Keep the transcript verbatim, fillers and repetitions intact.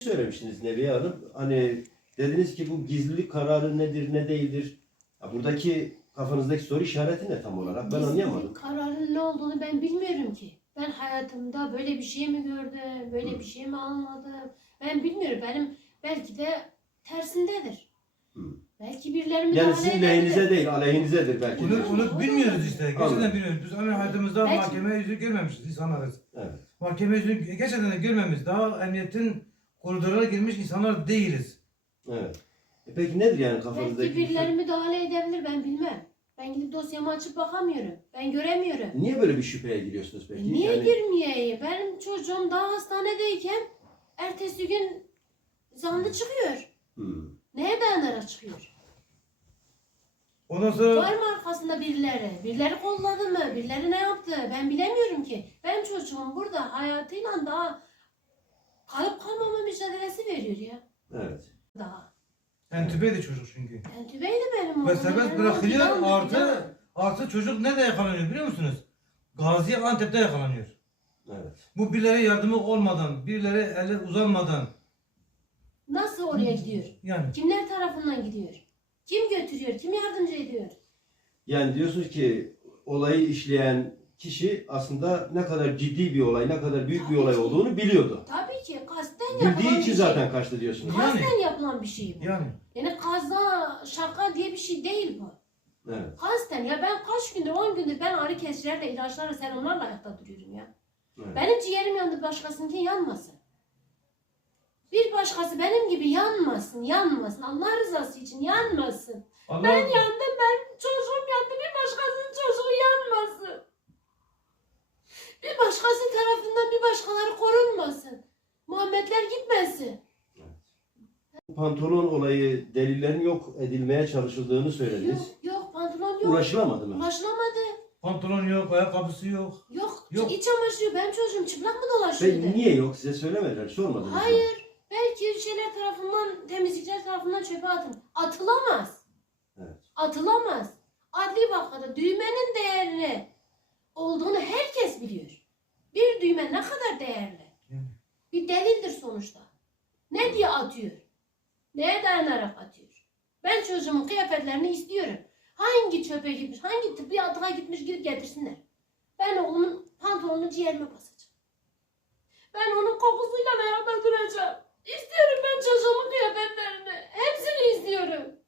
söylemiştiniz Nebiye Hanım. Hani dediniz ki bu gizlilik kararı nedir, ne değildir? Ya buradaki kafanızdaki soru işareti ne tam olarak? Ben Gizlilik anlayamadım. kararının ne olduğunu ben bilmiyorum ki. Ben hayatımda böyle bir şey mi gördüm, böyle Hı. bir şey mi anladım? Ben bilmiyorum. Benim belki de tersindedir. Hı. Belki birileri Yani müdahale sizin edebilir. lehinize değil, aleyhinizedir belki. Onu, onu bilmiyoruz işte. Gerçekten Anladım. bilmiyoruz. Biz hani hayatımızda Belki- mahkeme yüzü görmemişiz insanlarız. Evet. Mahkeme yüzü gerçekten de görmemişiz. Daha emniyetin koridoruna girmiş insanlar değiliz. Evet. E peki nedir yani kafanızdaki? Belki bir şey? birileri müdahale edebilir, ben bilmem. Ben gidip dosyamı açıp bakamıyorum. Ben göremiyorum. Niye böyle bir şüpheye giriyorsunuz peki? E niye Yani- girmeyeyim? Benim çocuğum daha hastanedeyken ertesi gün zanlı çıkıyor. Hı. Neye dayanarak çıkıyor? Ondan sonra Var mı arkasında birileri? Birileri kolladı mı? Birileri ne yaptı? Ben bilemiyorum ki. Benim çocuğum burada hayatıyla daha kalıp kalmama mücadelesi veriyor ya. Evet. Daha. entübeydi çocuk çünkü. Entübeydi benim Ve oğlum. serbest Yani bırakılıyor filan, artı filan. artı çocuk nerede yakalanıyor biliyor musunuz? Gaziantep'te yakalanıyor. Evet. Bu birileri yardımı olmadan, birileri eli uzanmadan Nasıl oraya gidiyor? yani Kimler tarafından gidiyor? Kim götürüyor? Kim yardımcı ediyor? Yani diyorsunuz ki olayı işleyen kişi aslında ne kadar ciddi bir olay, ne kadar büyük bir Tabii olay ki. olduğunu biliyordu. Tabii ki kasten yapılan Bildiği bir için şey. zaten kaçtı diyorsunuz. Yani. Kasten yapılan bir şey bu. yani Yani kaza, şaka diye bir şey değil bu. Evet. Kasten ya ben kaç gündür, on gündür ben ağrı kesicilerle, ilaçlarla, serumlarla ayakta duruyorum ya. Evet. Benim ciğerim yandı, başkasınınki yanmasın. Bir başkası benim gibi yanmasın, yanmasın. Allah rızası için yanmasın. Allah Ben yandım, ben çocuğum yandı, bir başkasının çocuğu yanmasın. Bir başkası tarafından bir başkaları korunmasın. Muhammedler gitmesin. Pantolon olayı delillerin yok edilmeye çalışıldığını Yok, söylediniz. yok pantolon yok. Uğraşılamadı mı? Ulaşılamadı. pantolon yok, ayakkabısı yok. Yok, Yok. iç çamaşırı. Benim çocuğum çıplak mı dolaşıyordu? Peki niye yok? Size söylemediler, sormadınız mı? Hayır. Belki şeyler tarafından, temizlikçiler tarafından çöpe atın. Atılamaz. Evet. Atılamaz. Adli vakada düğmenin değerini olduğunu herkes biliyor. Bir düğme ne kadar değerli? Yani. Bir delildir sonuçta. Ne diye atıyor? Neye dayanarak atıyor? Ben çocuğumun kıyafetlerini istiyorum. Hangi çöpe gitmiş, hangi tıbbi atığa gitmiş gidip getirsinler. Ben oğlumun pantolonunu ciğerime basacağım. Ben onun kokusuyla ayakta duracağım. İstiyorum ben çocuğumun kıyafetlerini. Hepsini istiyorum.